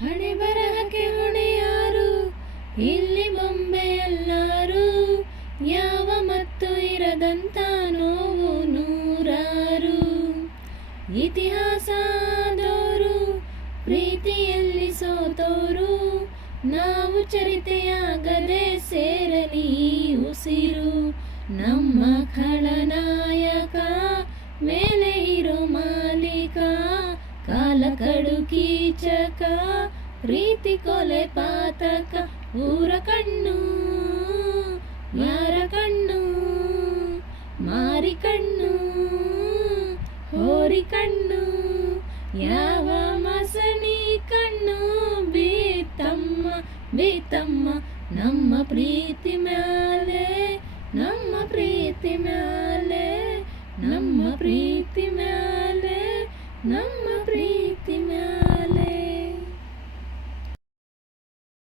ಹಣೆ ಬರಹಕ್ಕೆ ಹೊಣೆ ಯಾರು, ಇಲ್ಲಿ ಬೊಂಬೆ ಎಲ್ಲಾರು. ಯಾವ ಮತ್ತು ಇರದಂತ ನೋವು ನೂರಾರು. ಇತಿಹಾಸದೋರು ಪ್ರೀತಿಯಲ್ಲಿ ಸೋತೋರು, ನಾವು ಚರಿತೆಯಾಗದೆ ಸೇರಲಿ ಉಸಿರು. ನಮ್ಮ ಖಳನಾಯಕ ಮೇಲೆ ಇರೋ ಮಾಲೀಕ, ಕಾಲ ಕಡು ಕೀಚಕ, ಪ್ರೀತಿ ಕೊಲೆ ಪಾತಕ. ಊರ ಕಣ್ಣು ಯಾರ ಕಣ್ಣು, ಮಾರಿ ಕಣ್ಣು ಹೋರಿ ಕಣ್ಣು, ಯಾವ ಮಸಣಿ ಕಣ್ಣು. ಬೀತಮ್ಮ ಬೀತಮ್ಮ ನಮ್ಮ ಪ್ರೀತಿ ಮ್ಯಾಲೆ, ನಮ್ಮ ಪ್ರೀತಿ ಮ್ಯಾಲೆ, ನಮ್ಮ ಪ್ರೀತಿ ಮ್ಯಾಲೆ, ನಮ್ಮ ಪ್ರೀತಿ ಮ್ಯಾಲೆ.